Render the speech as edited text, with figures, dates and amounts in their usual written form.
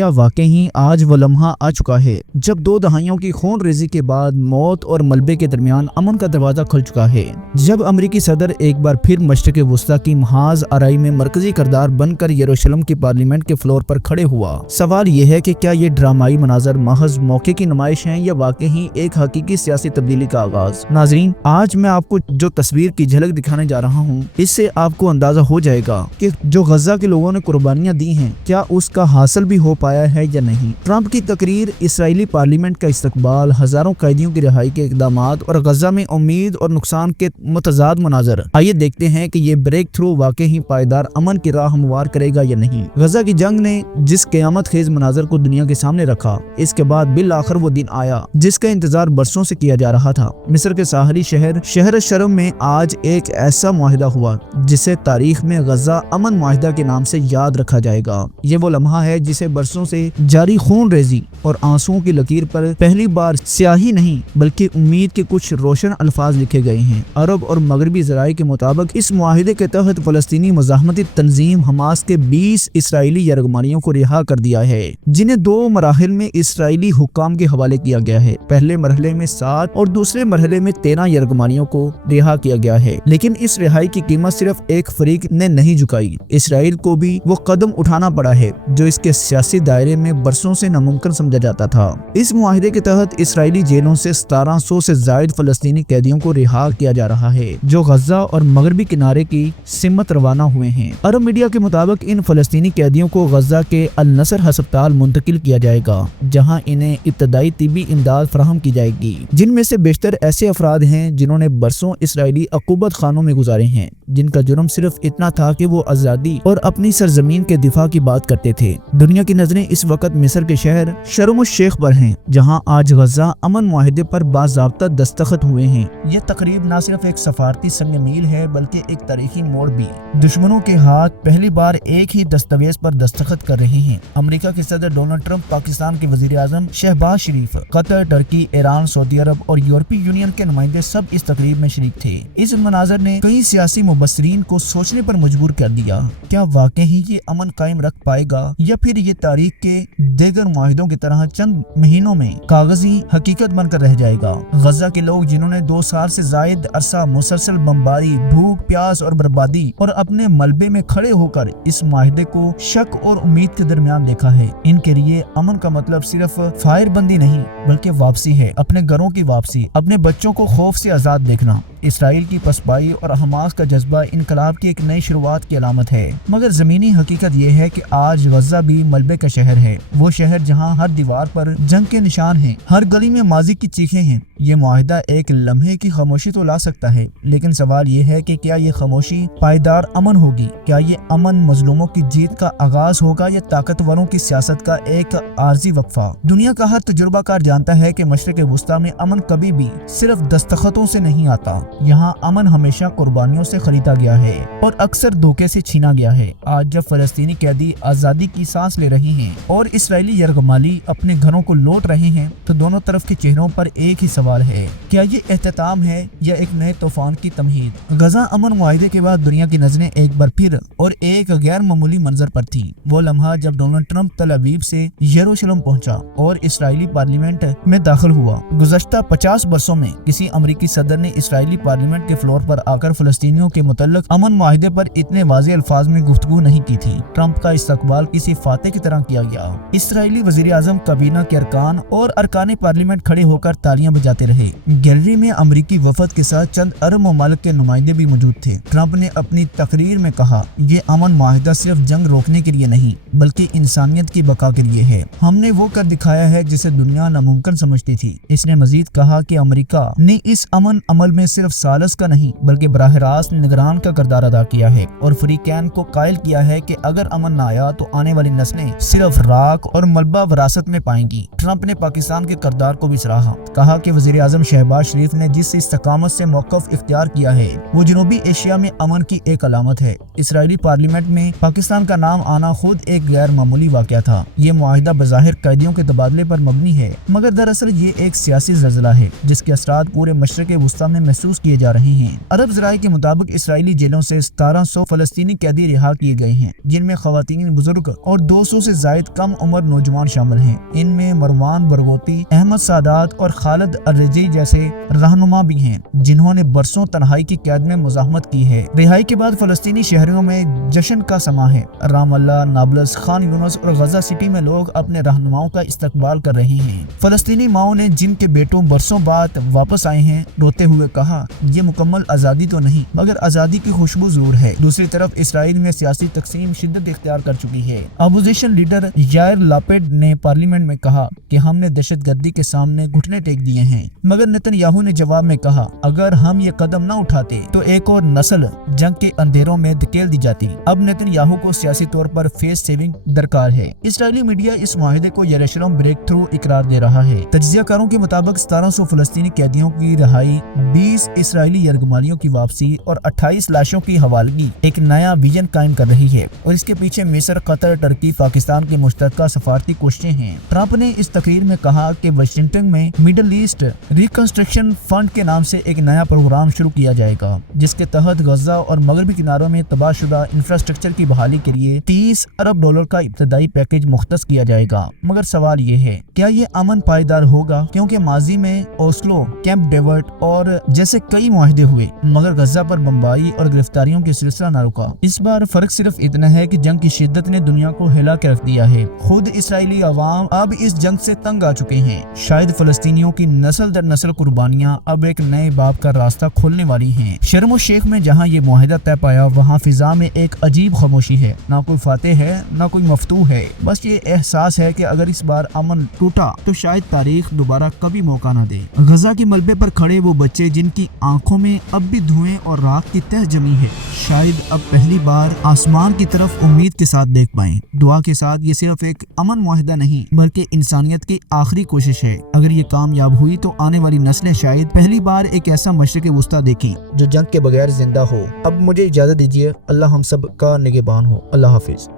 کیا واقعی آج وہ لمحہ آ چکا ہے جب 2 دہائیوں کی خون ریزی کے بعد موت اور ملبے کے درمیان امن کا دروازہ کھل چکا ہے، جب امریکی صدر ایک بار پھر مشرق وسطی کی محاذ آرائی میں مرکزی کردار بن کر یروشلم کی پارلیمنٹ کے فلور پر کھڑے ہوا۔ سوال یہ ہے کہ کیا یہ ڈرامائی مناظر محض موقع کی نمائش ہیں یا واقعی ایک حقیقی سیاسی تبدیلی کا آغاز؟ ناظرین، آج میں آپ کو جو تصویر کی جھلک دکھانے جا رہا ہوں، اس سے آپ کو اندازہ ہو جائے گا کہ جو غزہ کے لوگوں نے قربانیاں دی ہیں، کیا اس کا حاصل بھی ہو پایا ہے یا نہیں۔ ٹرمپ کی تقریر، اسرائیلی پارلیمنٹ کا استقبال، ہزاروں قیدیوں کی رہائی کے اقدامات اور غزہ میں امید اور نقصان کے متضاد مناظر۔ آئیے دیکھتے ہیں کہ یہ بریک تھرو واقعی پائیدار امن کی راہ ہموار کرے گا یا نہیں۔ غزہ کی جنگ نے جس قیامت خیز مناظر کو دنیا کے سامنے رکھا، اس کے بعد بالآخر وہ دن آیا جس کا انتظار برسوں سے کیا جا رہا تھا۔ مصر کے ساحلی شہر شرم میں آج ایک ایسا معاہدہ ہوا جسے تاریخ میں غزہ امن معاہدہ کے نام سے یاد رکھا جائے گا۔ یہ وہ لمحہ ہے جسے برسوں سے جاری خون ریزی اور آنسوؤں کی لکیر پر پہلی بار سیاہی نہیں بلکہ امید کے کچھ روشن الفاظ لکھے گئے ہیں۔ عرب اور مغربی ذرائع کے مطابق اس معاہدے کے تحت فلسطینی مزاحمتی تنظیم حماس کے 20 اسرائیلی یرغمالیوں کو رہا کر دیا ہے، جنہیں 2 مراحل میں اسرائیلی حکام کے حوالے کیا گیا ہے۔ پہلے مرحلے میں 7 اور دوسرے مرحلے میں 13 یرغمالیوں کو رہا کیا گیا ہے، لیکن اس رہائی کی قیمت صرف ایک فریق نے نہیں جھکائی، اسرائیل کو بھی وہ قدم اٹھانا پڑا ہے جو اس کے سیاسی دائرے میں برسوں سے ناممکن سمجھا جاتا تھا۔ اس معاہدے کے تحت اسرائیلی جیلوں سے 1700 سے زائد فلسطینی قیدیوں کو رہا کیا جا رہا ہے جو غزہ اور مغربی کنارے کی سمت روانہ ہوئے ہیں۔ عرب میڈیا کے مطابق ان فلسطینی قیدیوں کو غزہ کے النصر ہسپتال منتقل کیا جائے گا، جہاں انہیں ابتدائی طبی امداد فراہم کی جائے گی، جن میں سے بیشتر ایسے افراد ہیں جنہوں نے برسوں اسرائیلی عقوبت خانوں میں گزارے ہیں، جن کا جرم صرف اتنا تھا کہ وہ آزادی اور اپنی سرزمین کے دفاع کی بات کرتے تھے۔ دنیا کی نظریں اس وقت مصر کے شہر شرم الشیخ پر ہیں، جہاں آج غزہ امن معاہدے پر باضابطہ دستخط ہوئے ہیں۔ یہ تقریب نہ صرف ایک سفارتی سنگ میل ہے بلکہ ایک تاریخی موڑ بھی۔ دشمنوں کے ہاتھ پہلی بار ایک ہی دستاویز پر دستخط کر رہے ہیں۔ امریکہ کے صدر ڈونلڈ ٹرمپ، پاکستان کے وزیر اعظم شہباز شریف، قطر، ترکی، ایران، سعودی عرب اور یورپی یونین کے نمائندے سب اس تقریب میں شریک تھے۔ اس مناظر نے کئی سیاسی مبصرین کو سوچنے پر مجبور کر دیا، کیا واقعی یہ امن قائم رکھ پائے گا یا پھر یہ تاریخ کے دیگر معاہدوں کی طرح چند مہینوں میں کاغذی حقیقت بن کر رہ جائے گا۔ غزہ کے لوگ جنہوں نے 2 سال سے زائد عرصہ مسلسل بمباری، بھوک، پیاس اور بربادی اور اپنے ملبے میں کھڑے ہو کر اس معاہدے کو شک اور امید کے درمیان دیکھا ہے، ان کے لیے امن کا مطلب صرف فائر بندی نہیں بلکہ واپسی ہے، اپنے گھروں کی واپسی، اپنے بچوں کو خوف سے آزاد دیکھنا۔ اسرائیل کی پسپائی اور حماس کا جذبہ انقلاب کی ایک نئی شروعات کی علامت ہے، مگر زمینی حقیقت یہ ہے کہ آج غزہ بھی ملبے کا شہر ہے، وہ شہر جہاں ہر دیوار پر جنگ کے نشان ہیں، ہر گلی میں ماضی کی چیخیں ہیں۔ یہ معاہدہ ایک لمحے کی خاموشی تو لا سکتا ہے، لیکن سوال یہ ہے کہ کیا یہ خاموشی پائیدار امن ہوگی؟ کیا یہ امن مظلوموں کی جیت کا آغاز ہوگا یا طاقتوروں کی سیاست کا ایک عارضی وقفہ؟ دنیا کا ہر تجربہ کار جانتا ہے کہ مشرق وسطی میں امن کبھی بھی صرف دستخطوں سے نہیں آتا، یہاں امن ہمیشہ قربانیوں سے خریدا گیا ہے اور اکثر دھوکے سے چھینا گیا ہے۔ آج جب فلسطینی قیدی آزادی کی سانس لے رہے ہیں اور اسرائیلی یرغمالی اپنے گھروں کو لوٹ رہے ہیں تو دونوں طرف کے چہروں پر ایک ہی سوال ہے، کیا یہ اختتام ہے یا ایک نئے طوفان کی تمہید؟ غزہ امن معاہدے کے بعد دنیا کی نظریں ایک بار پھر اور ایک غیر معمولی منظر پر تھی۔ وہ لمحہ جب ڈونلڈ ٹرمپ تل ابیب سے یروشلم پہنچا اور اسرائیلی پارلیمنٹ میں داخل ہوا۔ گزشتہ 50 برسوں میں کسی امریکی صدر نے اسرائیلی پارلیمنٹ کے فلور پر آ کر فلسطینیوں کے متعلق امن معاہدے پر اتنے واضح الفاظ میں گفتگو نہیں کی تھی۔ ٹرمپ کا استقبال کسی فاتح کی طرح کیا گیا۔ اسرائیلی وزیر اعظم، کابینہ کے ارکان اور ارکان پارلیمنٹ کھڑے ہو کر تالیاں بجاتے رہے۔ گیلری میں امریکی وفد کے ساتھ چند عرب ممالک کے نمائندے بھی موجود تھے۔ ٹرمپ نے اپنی تقریر میں کہا، یہ امن معاہدہ صرف جنگ روکنے کے لیے نہیں بلکہ انسانیت کی بقا کے لیے ہے۔ ہم نے وہ کر دکھایا ہے جسے دنیا ناممکن سمجھتی تھی۔ اس نے مزید کہا کہ امریکہ نے اس امن عمل میں صرف ثالث کا نہیں بلکہ براہ راست نگران کا کردار ادا کیا ہے اور فریقین کو قائل کیا ہے کہ اگر امن نہ آیا تو آنے والی نسلیں صرف راکھ اور ملبہ وراثت میں پائیں گی۔ ٹرمپ نے پاکستان کے کردار کو بھی سراہا، کہا کہ وزیر اعظم شہباز شریف نے جس استقامت سے موقف اختیار کیا ہے وہ جنوبی ایشیا میں امن کی ایک علامت ہے۔ اسرائیلی پارلیمنٹ میں پاکستان کا نام آنا خود ایک غیر معمولی واقعہ تھا۔ یہ معاہدہ بظاہر قیدیوں کے تبادلے پر مبنی ہے، مگر دراصل یہ ایک سیاسی زلزلہ ہے جس کے اثرات پورے مشرق وسطی میں محسوس کیے جا رہے ہیں۔ عرب ذرائع کے مطابق اسرائیلی جیلوں سے 1700 فلسطینی قیدی رہا کیے گئے ہیں، جن میں خواتین، بزرگ اور 200 سے زائد کم عمر نوجوان شامل ہیں۔ ان میں مروان برغوثی، احمد سادات اور خالد الرجی جیسے رہنما بھی ہیں جنہوں نے برسوں تنہائی کی قید میں مزاحمت کی ہے۔ رہائی کے بعد فلسطینی شہریوں میں جشن کا سماں ہے۔ رام اللہ، نابلس، خان یونس اور غزہ سٹی میں لوگ اپنے رہنماؤں کا استقبال کر رہے ہیں۔ فلسطینی ماؤں نے جن کے بیٹوں برسوں بعد واپس آئے ہیں روتے ہوئے کہا، یہ مکمل آزادی تو نہیں مگر آزادی کی خوشبو ضرور ہے۔ دوسری طرف اسرائیل میں سیاسی تقسیم شدت اختیار کر چکی ہے۔ اپوزیشن لیڈر یائر لاپڈ نے پارلیمنٹ میں کہا کہ ہم نے دہشت گردی کے سامنے گھٹنے ٹیک دیے ہیں، مگر نتن یاہو نے جواب میں کہا، اگر ہم یہ قدم نہ اٹھاتے تو ایک اور نسل جنگ کے اندھیروں میں دھکیل دی جاتی۔ اب نتن یاہو کو سیاسی طور پر فیس سیونگ درکار ہے۔ اسرائیلی میڈیا اس معاہدے کو یروشلم بریک تھرو اقرار دے رہا ہے۔ تجزیہ کاروں کے مطابق 1700 فلسطینی قیدیوں کی رہائی، 20 اسرائیلی یرغمالیوں کی واپسی اور 28 لاشوں کی حوالگی ایک نیا ویژن قائم کر رہی ہے، اور اس کے پیچھے مصر، قطر، ترکی، پاکستان کی مشترکہ سفارتی کوششیں ہیں۔ ٹرمپ نے اس تقریر میں کہا کہ واشنگٹن میں مڈل ایسٹ ریکنسٹرکشن فنڈ کے نام سے ایک نیا پروگرام شروع کیا جائے گا، جس کے تحت غزہ اور مغربی کناروں میں تباہ شدہ انفراسٹرکچر کی بحالی کے لیے $30 ارب کا ابتدائی پیکیج مختص کیا جائے گا۔ مگر سوال یہ ہے، کیا یہ امن پائیدار ہوگا؟ کیونکہ ماضی میں اوسلو، کیمپ ڈیوڈ اور جیسے کئی معاہدے ہوئے مگر غزہ پر بمباری اور گرفتاریوں کے سلسلہ نہ رکا۔ اس بار فرق صرف اتنا ہے کہ جنگ کی شدت نے دنیا کو ہلا کے رکھ دیا ہے۔ خود اسرائیلی عوام اب اس جنگ سے تنگ آ چکے ہیں۔ شاید فلسطینیوں کی نسل در نسل قربانیاں اب ایک نئے باب کا راستہ کھولنے والی ہیں۔ شرم الشیخ میں جہاں یہ معاہدہ طے پایا وہاں فضا میں ایک عجیب خاموشی ہے، نہ کوئی فاتح ہے نہ کوئی مفتوح ہے، بس یہ احساس ہے کہ اگر اس بار امن ٹوٹا تو شاید تاریخ دوبارہ کبھی موقع نہ دے۔ غزہ کی ملبے پر کھڑے وہ بچے جن کی آنکھوں میں اب بھی دھوئیں اور راکھ کی تہ جمی ہے، شاید اب پہلی بار آسمان کی طرف امید کے ساتھ دیکھ پائیں۔ دعا کے ساتھ یہ صرف ایک امن معاہدہ نہیں بلکہ انسانیت کی آخری کوشش ہے۔ اگر یہ کامیاب ہوئی تو آنے والی نسلیں شاید پہلی بار ایک ایسا مشرق وسطیٰ دیکھیں جو جنگ کے بغیر زندہ ہو۔ اب مجھے اجازت دیجیے، اللہ ہم سب کا نگہبان ہو۔ اللہ حافظ۔